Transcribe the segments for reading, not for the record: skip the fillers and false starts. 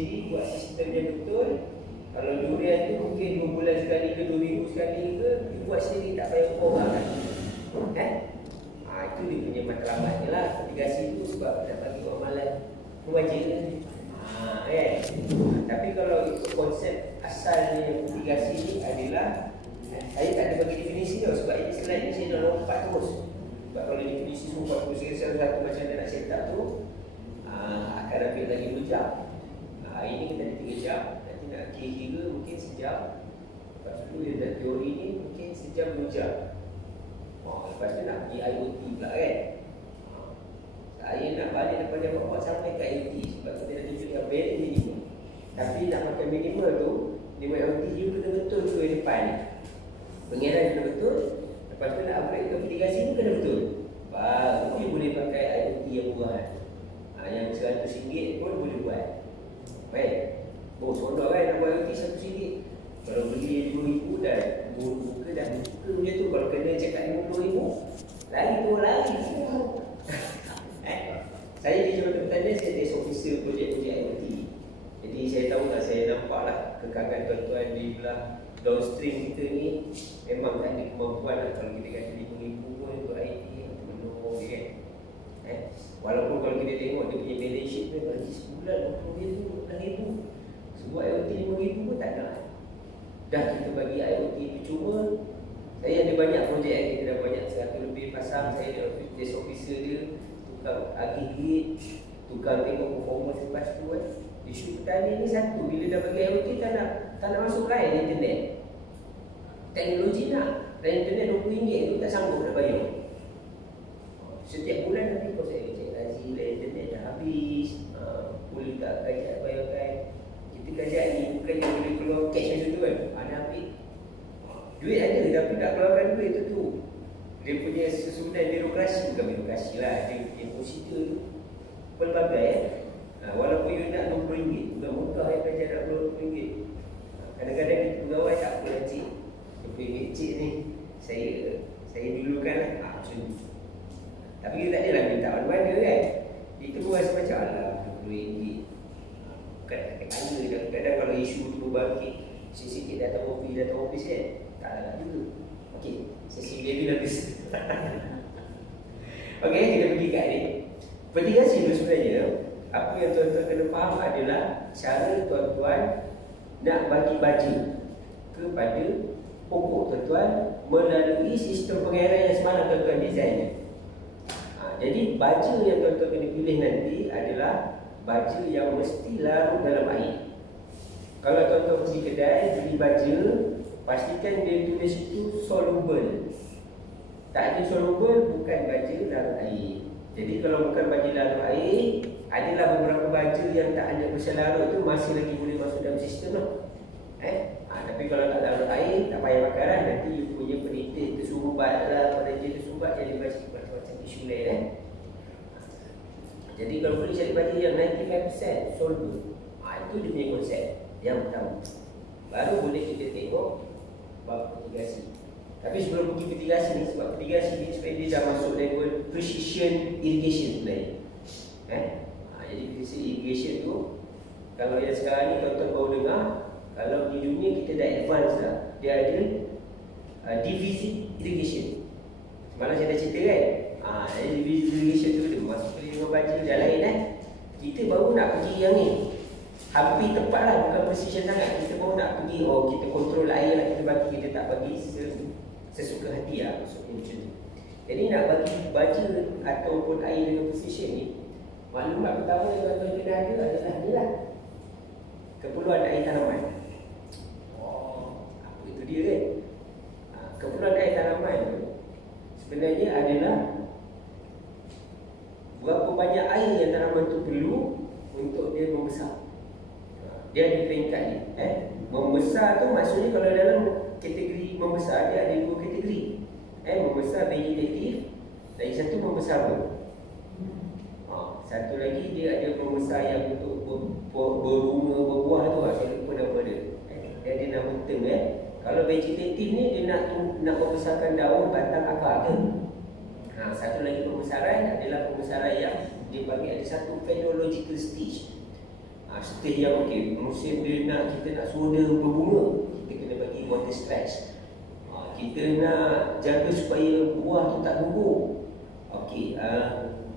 sendiri buat sistem dia betul. Kalau durian tu mungkin 2 bulan sekali ke 2 minggu sekali ke, dia buat sendiri tak payah orang kan. Itu dia punya matlamatnya lah. Mitigasi tu sebab nak bagi orang malas membaca kan. Tapi kalau ikut konsep asalnya mitigasi ni adalah, saya tak ada bagi definisi tau, sebab ini slide ni saya dah lompat terus. Sebab kalau definisi semua 40% satu macam dia nak set up tu, akan ambil lagi 2 jam. Hari ni kita ada 3 jam, nanti nak kira mungkin sejam. Lepas tu dia nak teori ni mungkin sejam 2 jam. Lepas tu nak pergi IoT pula kan. Saya nak balik daripada bawa sampai ke IoT, sebab kita dah tunjuk yang very minimal. Tapi nak pakai minimal tu, dia buat IoT you betul-betul tu yang depan ni. Pengeran betul-betul. Lepas tu nak upgrade ke mitigasi pun kena betul. Baru you boleh pakai IoT yang murah. Yang RM100 pun boleh buat. Baik. Seronok kan nak buat IoT RM100. Kalau beli RM5,000 dah buka dah buka punya tu. Kalau kena cakap RM50,000, lari tu lari. Saya di Jabatan Pertanian, saya desk officer projek-projek IoT. Jadi saya tahu tak, saya nampak lah kekangan tuan-tuan di belah downstream kita ni memang tak ada kemampuan lah. Kalau kita kata RM5,000 pun untuk IoT penuh kan. Walaupun kalau kita tengok dia punya balance sheet tu, gaji sebulan RM20,000, RM10,000. Sebuah IoT RM5,000 pun tak ada. Dah kita bagi IoT percuma. Saya ada banyak projek yang kita dah banyak 100 lebih pasang. Saya ada desk officer dia, tukang agih-gig, tukang tengok performance lepas tu kan. Isu petani ni satu, bila dah bagi IoT tak nak masuk lain internet. Teknologi nak, dan internet RM20 tu tak sanggup nak bayar. Setiap bulan nanti kalau saya cek gaji dan internet dah habis, boleh tak kajian bayarkan. Kita kajian ni bukan yang boleh keluar cash macam tu kan. Ada ambil duit ada, tapi nak keluarkan duit tu dia punya susunan birokrasi, bukan birokrasi lah, dia punya prosedur tu pelbagai walaupun you nak RM20, bukan mudah yang kerja nak RM20. Kadang-kadang kita pegawai tak apa lah cik, RM20 cik ni saya dulukan lah, macam tu. Tapi kita tak adalah minta mana-mana kan. Itu pun rasa macam alah RM20. Kadang-kadang kalau isu tu berbangkit, sikit-sikit datang ofis kan, tak lah juga. Okey, sesi baby habis. Okey, kita pergi kat ni. Mitigasi tu sebenarnya, apa yang tuan-tuan kena faham adalah cara tuan-tuan nak bagi baja kepada pokok tuan-tuan melalui sistem pengeran yang semalam tuan-tuan desainnya. Jadi baja yang tuan-tuan kena pilih nanti adalah baja yang mesti larut dalam air. Kalau tuan-tuan pergi kedai beli baja, pastikan dia tulis itu soluble. Tak ada soluble, bukan baja larut air. Jadi kalau bukan baja larut air, adalah beberapa baja yang tak ada berselarut tu masih lagi boleh masuk dalam sistem lah. Tapi kalau tak larut air, tak payah pakai lah. Nanti you punya penitik tersumbat lah, penerja tersumbat, jadi macam-macam isu lain Jadi kalau boleh cari baja yang 95% soluble, itu dia punya konsep yang pertama. Baru boleh kita tengok bab mitigasi. Tapi sebelum pergi mitigasi ni, sebab mitigasi ni sebenarnya dia dah masuk level precision irrigation sebenarnya. Jadi precision irrigation tu, kalau yang sekarang ni tuan-tuan baru dengar, kalau di dunia kita dah advance dah. Dia ada divisive irrigation. Semalam saya dah cerita kan. Divisive irrigation tu dia masuk ke lima baja dah lain Kita baru nak pergi yang ni. Hampir tepat lah, bukan precision sangat. Kita baru nak pergi, kita kontrol air lah, kita bagi, kita tak bagi sesuka hati lah, maksudnya macam tu. Jadi nak bagi baja ataupun air dengan precision ni, maklumat pertama yang tuan-tuan kena ada adalah ni lah, keperluan air tanaman. Apa itu dia kan? Keperluan air tanaman tu sebenarnya adalah berapa banyak air yang tanaman tu perlu untuk dia membesar. Dia ada peringkat ni. Membesar tu maksudnya kalau dalam kategori membesar, dia ada dua kategori. Membesar vegetatif, lagi satu membesar buah. Satu lagi dia ada membesar yang untuk berbunga, berbuah tu, saya lupa nama dia. Dia ada nama term Kalau vegetatif ni dia nak membesarkan daun, batang, akar tu. Satu lagi pembesaran adalah pembesaran yang dia bagi ada satu phenological stage. Stage yang okey, musim dia kita nak suruh dia berbunga, kita kena bagi water stress. Kita nak jaga supaya buah tu tak gugur, okey,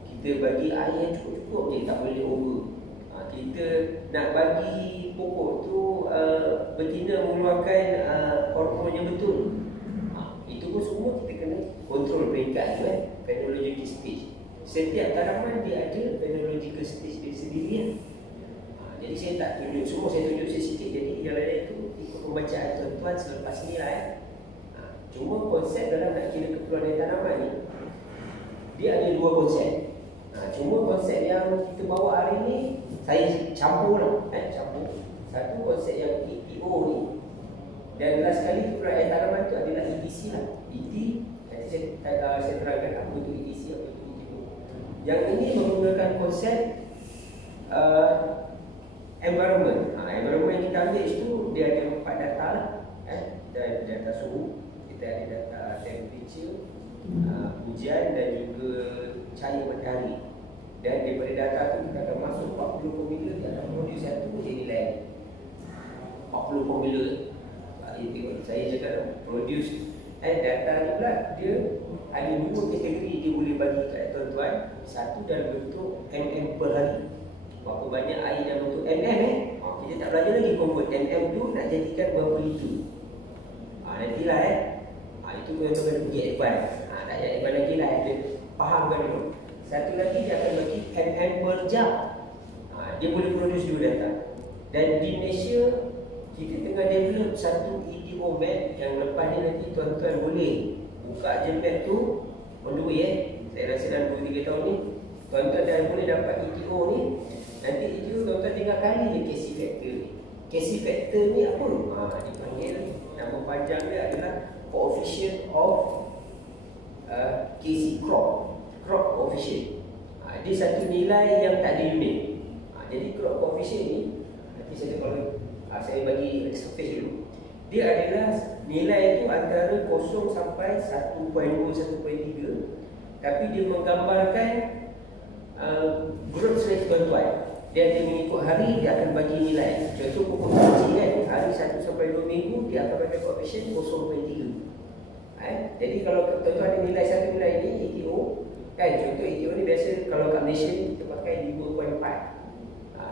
kita bagi air yang cukup-cukup je, tak boleh over. Kita nak bagi pokok tu betina mengeluarkan hormon yang betul. Itu pun semua kita kena kontrol peringkat tu, phenological stage. Setiap tanaman dia ada phenological stage dia sendiri. Jadi saya tak tunjuk semua, saya tunjuk sikit. Jadi yang lain itu ikut pembacaan tuan-tuan selepas ni lah. Cuma konsep dalam nak kira keperluan dari tanaman ni, dia ada dua konsep. Cuma konsep yang kita bawa hari ni saya campur lah, campur. Satu konsep yang ETO ni, dan last sekali keperluan dari tanaman tu adalah ETC lah. ET, nanti saya terangkan apa itu ETC, apa itu ETO. Yang ini menggunakan konsep environment. Environment yang kita ambil itu dia ada 4 data lah, dan data suhu, kita ada data temperature, hujan dan juga cahaya matahari. Dan daripada data tu kita akan masuk 40 formula, dia akan produce satu je nilai 40 formula. Saya cakap produce data ni pula dia ada 2 kategori dia boleh bagi kat tuan-tuan. Satu dalam bentuk mm per hari, berapa banyak air dalam bentuk kita tak belajar lagi convert tu nak jadikan berapa liter. Nantilah itu tuan-tuan kena pergi advance. Tak payah advance lagi lah, dia fahamkan dulu. Satu lagi dia akan bagi per jam. Dia boleh produce 2 data. Dan di Malaysia kita tengah develop satu ETO map yang lepas ni nanti tuan-tuan boleh buka je map tu on the way. Saya rasa dalam 2-3 tahun ni tuan-tuan dah boleh dapat ETO ni. Nanti ETO tuan-tuan tinggal kali je KC factor ni. KC factor ni apa? Dipanggil, nama panjang dia adalah coefficient of KC crop coefficient. Dia satu nilai yang tak ada unit. Jadi crop coefficient ni nanti saya bagi surface dulu. Dia adalah nilai itu antara 0 sampai 1.2, 1.3. Tapi dia menggambarkan growth rate tuan-tuan. Dia mengikut hari, dia akan bagi nilai. Contoh pokok biji hari 1 sampai 2 minggu dia akan bagi coefficient 0.3. Jadi kalau tuan-tuan ada nilai satu nilai ini ETO, contoh ETO ni biasa kalau kat Malaysia kita pakai 5.4.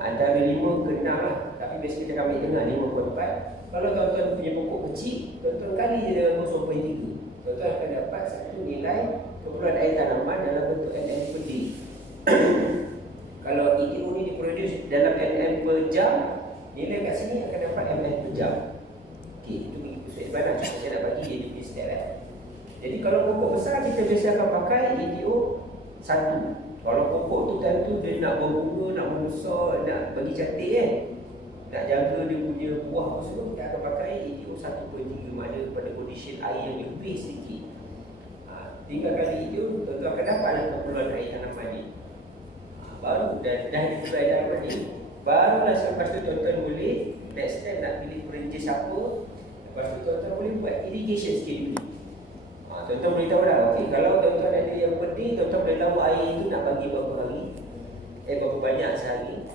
Antara 5 ke 6 lah. Tapi biasa kita ambil tengah 5.4. Kalau tuan-tuan punya pokok kecil, tuan-tuan kali je dengan 0.3. Tuan-tuan akan dapat satu nilai keperluan air tanaman dalam bentuk mm per day. Kalau ETO ni diproduce dalam mm per jam, nilai kat sini akan dapat mm per jam. Okey, itu mengikut soal mana saya nak bagi dia di step Jadi kalau pokok besar kita biasa akan pakai ETO 1. Kalau pokok tu tentu dia nak berbunga, nak membesar, nak bagi cantik nak jaga dia punya buah semua, kita akan pakai ETO 1.3. Mana pada condition air yang lebih sikit. Tinggal kali ETO, tuan-tuan akan dapatlah keperluan air tanaman ni. Baru dah dikeluar tanaman ni, barulah selepas tu tuan-tuan boleh next time nak pilih perancis apa. Lepas tu tuan-tuan boleh buat irrigation schedule. Tuan-tuan boleh tahu dah, okay, kalau tuan-tuan ada yang penting, tuan-tuan boleh tahu air itu nak bagi berapa hari, berapa banyak sehari.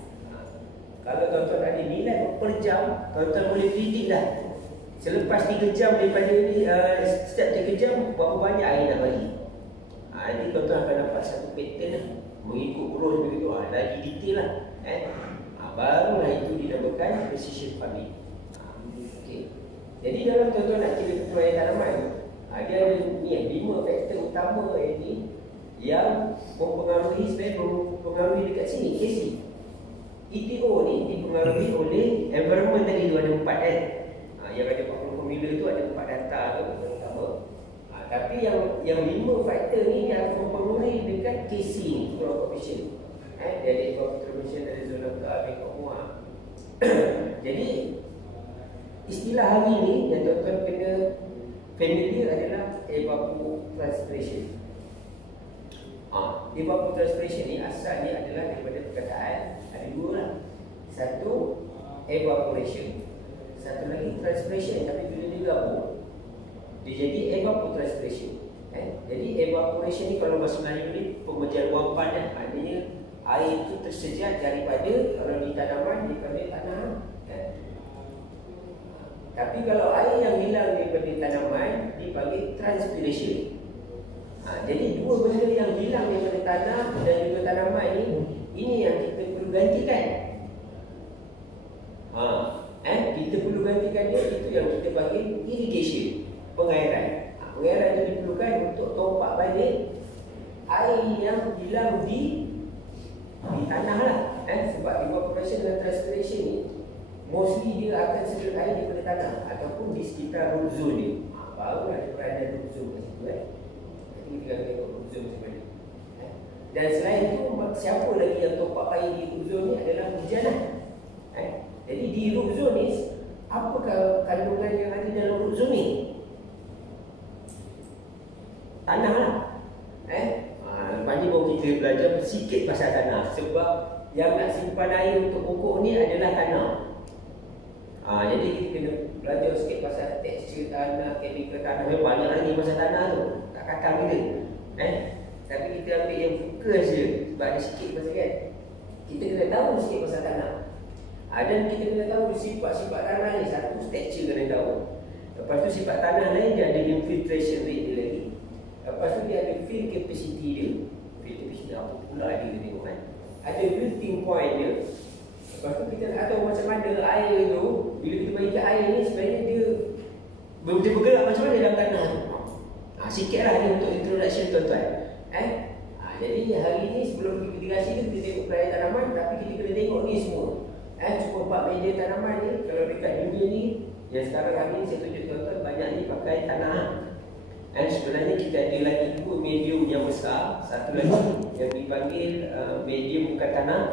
Kalau tuan-tuan ada nilai per jam, tuan-tuan boleh predict dah. Selepas 3 jam daripada ni, setiap 3 jam, berapa banyak air nak bagi. Nanti tuan-tuan akan dapat satu pattern lah. Mengikut growth begitu, lagi detail lah. Barulah itu dinamakan precision farming. Okay. Jadi dalam tuan-tuan nak kira keperluan tanaman, dia ada ni 5 faktor utama ini yang mempengaruhi, sebenarnya mempengaruhi dekat sini, KC. ETO ni dipengaruhi oleh environment tadi tu ada 4 yang ada 40 formula tu ada 4 data tu pertama. Tapi yang 5 faktor ni yang mempengaruhi dekat KC ni, crop coefficient. Dia ada crop coefficient, ada zona semua. Jadi istilah hari ni yang tuan-tuan kena familiar adalah evapotranspiration. Evapotranspiration ni asalnya adalah daripada perkataan ada 2 lah. Satu evaporation, satu lagi transpiration, tapi bila dia gabung dia jadi evapotranspiration. Jadi evaporation ni kalau bahasa Melayu ni pemejar luapan, maknanya air itu tersedia daripada, kalau di tanaman daripada tanah. Tapi kalau air yang hilang daripada tanaman dipanggil transpiration. Jadi dua benda yang hilang daripada tanah dan juga tanaman ini yang kita perlu gantikan. Kita perlu gantikan dia, itu yang kita panggil irrigation, pengairan. Pengairan itu diperlukan untuk tompak balik air yang hilang di tanah lah. Sebab evaporation dan transpiration ni mostly dia akan sedut air daripada tanah ataupun di sekitar root zone ni. Baru ada peranan root zone kat situ. Nanti kita akan tengok root zone macam mana. Dan selain itu, siapa lagi yang tompak air di root zone ni adalah hujan lah. Jadi di root zone ni, apakah kandungan yang ada dalam root zone ni? Tanah lah. Lepas ni baru kita belajar sikit pasal tanah. Sebab yang nak simpan air untuk pokok ni adalah tanah. Jadi kita kena belajar sikit pasal tekstur tanah, chemical tanah. Memang banyak lagi pasal tanah tu, tak kata kita. Tapi kita ambil yang fokus je. Sebab ada sikit pasal kan. Kita kena tahu sikit pasal tanah. Dan kita kena tahu sifat-sifat tanah ni. Satu, tekstur kena tahu. Lepas tu sifat tanah lain dia ada infiltration rate dia lagi. Lepas tu dia ada fill capacity dia. Fill capacity apa pula dia tengok kan. Ada melting point dia. Lepas tu kita nak tahu macam mana air tu, bila kita bagi air ni sebenarnya dia bergerak macam mana dalam tanah tu. Sikit lah ni untuk introduction tuan-tuan. Jadi hari ni sebelum irigasi tu kita tengok pelayan tanaman, tapi kita kena tengok ni semua. Cukup 4 media tanaman ni. Kalau dekat dunia ni, yang sekarang hari ni saya tunjuk tuan-tuan banyak ni pakai tanah. Sebenarnya kita ada lagi 2 medium yang besar. Satu lagi yang dipanggil medium bukan tanah,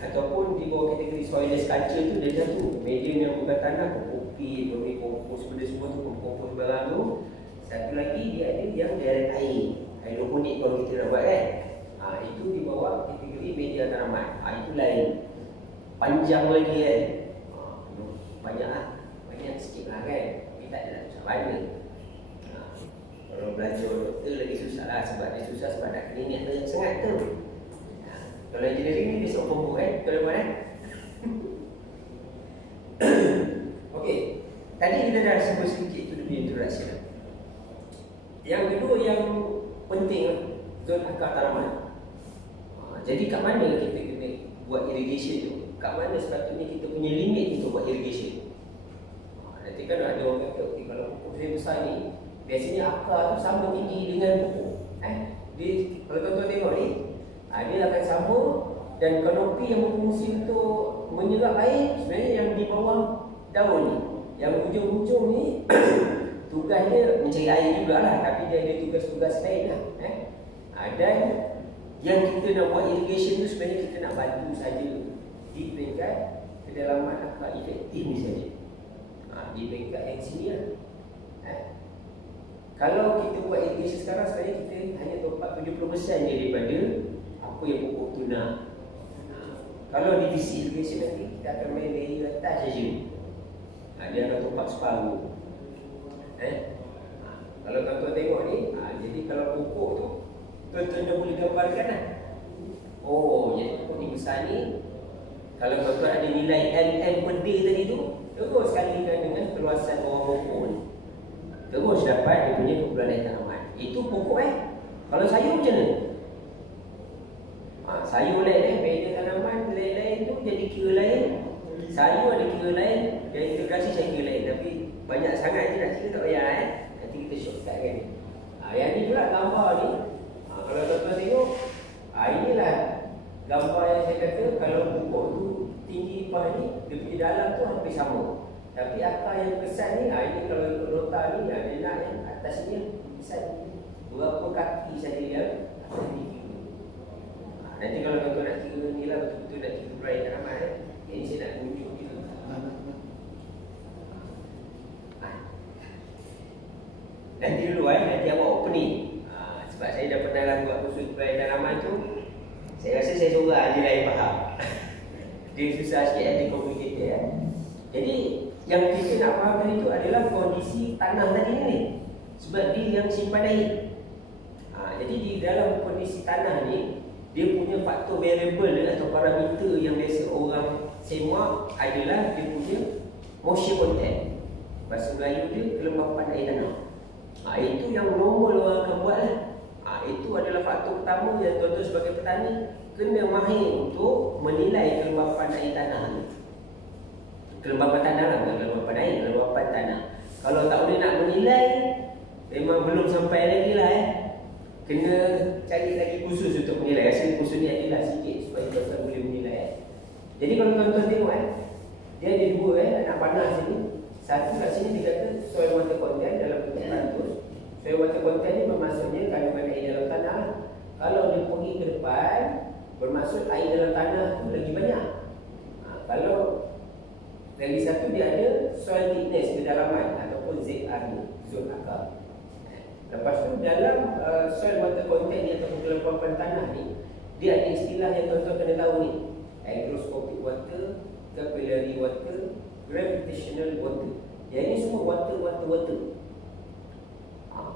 ataupun di bawah kategori soilless culture tu. Dia satu medium yang bukan tanah, kopi, kompos, benda semua tu, kompos barang tu. Satu lagi dia ada yang direct air, hidroponik kalau kita nak buat kan. Itu di bawah kategori media tanaman. Itu lain, panjang lagi kan. Banyak lah, banyak sikit lah kan. Tapi tak ada susah banyak. Kalau belajar doktor lagi susah lah. Sebab dia susah sebab nak klinik tu sangat tu. Kalau engineering ni besok kumpul kan. Betul kan? Okey. Tadi kita dah sebut sedikit tu lebih introduction. Yang kedua yang penting, zon akar tanaman. Jadi kat mana kita kena buat irrigation tu? Kat mana sepatutnya kita punya limit untuk buat irrigation? Nanti kan ada orang kata, kalau pokok saya besar ni, biasanya akar tu sama tinggi dengan pokok. Dia, kalau tuan-tuan tengok ni, dia akan sama. Dan kanopi yang berfungsi untuk menyerap air sebenarnya yang di bawah daun ni. Yang hujung-hujung ni tugas dia mencari air jugalah, tapi dia ada tugas-tugas lain lah. Dan yang kita nak buat irrigation tu sebenarnya kita nak bantu saja di peringkat kedalaman akar efektif ni saja. Di peringkat yang sini lah. Kalau kita buat irrigation sekarang, sebenarnya kita hanya tompak 70% je daripada apa yang pokok tu nak. Kalau divisi irrigation nanti, kita akan main layer atas saja. Dia akan tompak separuh. Kalau tuan-tuan tengok ni, jadi kalau pokok tu, tuan-tuan dah boleh gambarkan lah. Jadi pokok ni besar ni. Kalau tuan-tuan ada nilai mm per day tadi tu, terus kalikan dengan perluasan bawah pokok ni. Terus dapat dia punya kumpulan air tanaman. Itu pokok Kalau sayur macam mana? Sayur lain beza tanaman lain-lain tu jadi kira lain. Sayur ada kira lain, dan integrasi saya kira lain. Tapi banyak sangat je nak kira tak payah nanti kita shortcut kan. Yang ni pula gambar ni. Kalau tuan-tuan tengok, inilah gambar yang saya kata. Kalau pokok tu tinggi lepas ni, dia punya dalam tu hampir sama. Tapi akar yang besar ni, ini kalau ikut nota ni, dia nak yang atas ni besar ni. Berapa kaki saja yang akan dikira. Nanti kalau tuan-tuan nak kira ni lah, betul-betul nak kira peraih tanaman. Ini saya nak tunjuk kita. Nanti dulu nanti awak opening. Sebab saya dah pernah lah buat kursus peraih tanaman tu. Saya rasa saya seorang je lain faham. Dia susah sikit dia complicated Jadi yang kita nak faham tadi tu adalah kondisi tanah tadi ni. Sebab dia yang simpan air. Jadi di dalam kondisi tanah ni, dia punya faktor variable atau parameter yang biasa orang semak adalah dia punya moisture content. Bahasa Melayu dia kelembapan air tanah. Itu yang normal orang akan buat lah. Itu adalah faktor pertama yang tuan-tuan sebagai petani kena mahir untuk menilai kelembapan air tanah ni. Kelembapan tanah lah, bukan kelembapan air, kelembapan tanah. Kalau tak boleh nak menilai, memang belum sampai lagi lah Kena cari lagi khusus untuk menilai. Rasa khusus ni adalah sikit supaya tuan-tuan boleh menilai. Jadi kalau tuan-tuan tengok dia ada dua anak panah sini. Satu kat sini dia kata soil water content dalam bentuk ratus. Soil water content ni bermaksudnya kandungan air dalam tanah. Kalau dia pergi ke depan, bermaksud air dalam tanah tu lagi banyak. Kalau lagi satu dia ada soil thickness, kedalaman ataupun ZR ni, zon akar. Lepas tu dalam soil water content ni ataupun kelembapan tanah ni, dia ada istilah yang tuan-tuan kena tahu ni. Hygroscopic water, capillary water, gravitational water. Yang ini semua water.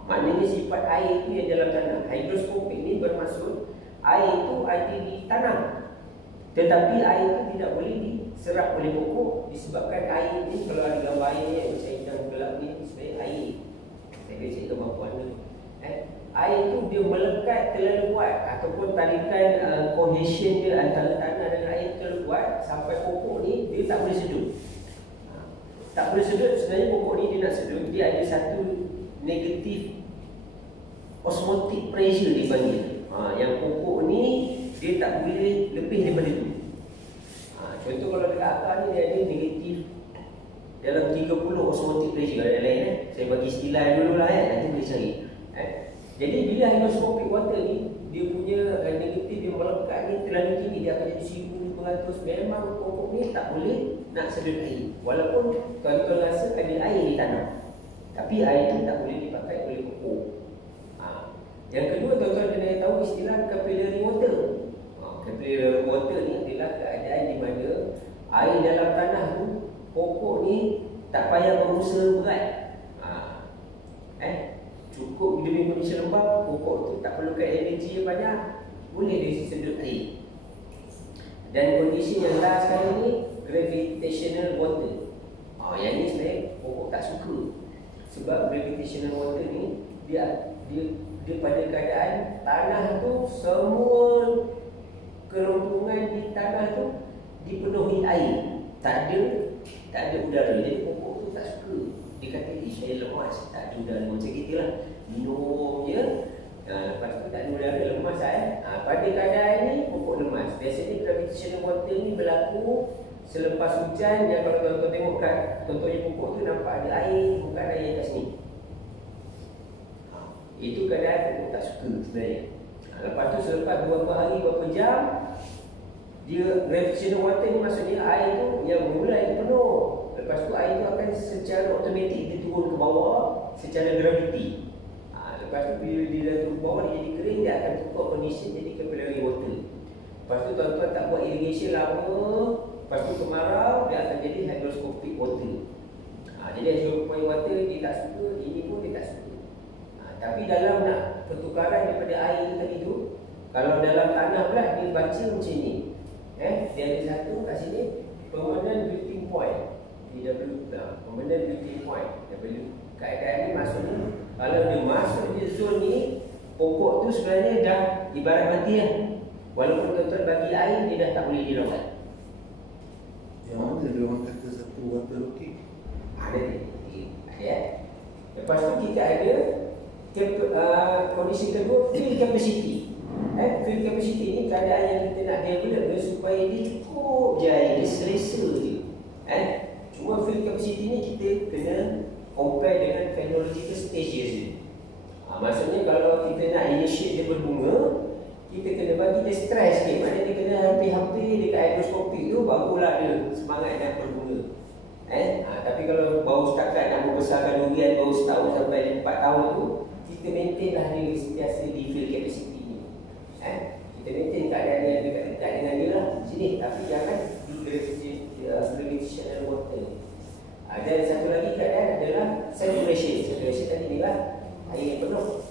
Maknanya sifat air itu yang dalam tanah. Hygroscopic ni bermaksud air itu ada di tanah, tetapi air itu tidak boleh diserap oleh pokok disebabkan air ini, kalau ada gambar air yang saya hitam gelap ni, sebenarnya air. Saya boleh cerita mampuan ni. Air itu dia melekat terlalu kuat ataupun tarikan cohesion dia antara tanah dan air terlalu kuat sampai pokok ni dia tak boleh sedut. Tak boleh sedut, sebenarnya pokok ni dia nak sedut, dia ada satu negatif osmotic pressure dia panggil. Yang pokok ni dia tak boleh lebih daripada tu. Contoh kalau dekat akar ni dia ada negatif dalam 30 osmotic pressure. Ada lain saya bagi istilah dulu lah nanti boleh cari. Jadi bila hygroscopic water ni dia punya negatif dia melekat ni terlalu tinggi, dia akan jadi 1500. Memang pokok ni tak boleh nak sedut air. Walaupun tuan-tuan rasa ada air di tanah, tapi air tu tak boleh dipakai oleh pokok. Yang kedua, tuan-tuan kena tahu istilah capillary water. Capillary water ni adalah keadaan di mana air dalam tanah tu pokok ni tak payah berusaha berat. Cukup dia punya kondisi lembab, pokok tu tak perlukan energi yang banyak, boleh dia sedut air. Dan kondisi yang last sekali ni gravitational water. Yang ni sebenarnya pokok tak suka. Sebab gravitational water ni dia pada keadaan tanah tu semua kelompongan di tanah tu dipenuhi air. Tak ada udara. Jadi pokok tu tak suka. Dia kata saya lemas, tak ada udara. Macam kita lah, minum je, lepas tu tak ada udara, lemas pada keadaan ni pokok lemas. Biasanya gravitational water ni berlaku selepas hujan. Yang kalau tuan-tuan tengok kat contohnya pokok tu nampak ada air, bukan air kat sini. Itu keadaan pokok tak suka sebenarnya. Lepas tu selepas beberapa hari, beberapa jam, dia gravitational water ni maksudnya air tu yang mulai penuh. Lepas tu air tu akan secara automatik dia turun ke bawah secara graviti. Lepas tu bila dia dah turun ke bawah, dia jadi kering, dia akan tukar condition jadi capillary water. Lepas tu tuan-tuan tak buat irrigation lama, lepas tu kemarau, dia akan jadi hygroscopic water. Jadi hygroscopic water dia tak suka, ini pun dia tak suka. Tapi dalam nak pertukaran daripada air tadi tu, kalau dalam tanah pula dia baca macam ni. Dia ada satu kat sini, permanent melting point. Permanent melting point. Keadaan ni maksudnya kalau dia masuk di zon ni, pokok tu sebenarnya dah ibarat mati lah. Walaupun tuan-tuan bagi air, dia dah tak boleh dirawat. Yang mana dia orang kata satu water rocket? Ada. Lepas tu kita ada kondisi kedua, field capacity. Field capacity ni keadaan yang kita nak develop supaya dia cukup je air, dia selesa je. Cuma field capacity ni kita kena compare dengan phenological stages dia. Maksudnya kalau kita nak initiate dia berbunga, kita kena bagi dia stress sikit. Maknanya dia kena hampir-hampir dekat hygroscopic tu, barulah dia semangat nak berbunga. Tapi kalau baru setakat nak membesarkan durian baru setahun sampai 4 tahun tu, kita maintain lah dia sentiasa di field capacity ni. Kita maintain keadaan yang dekat-dekat dengan dia lah sini, tapi jangan di gravitational water. Dan satu lagi keadaan adalah saturation. Saturation tadi ni lah air yang penuh.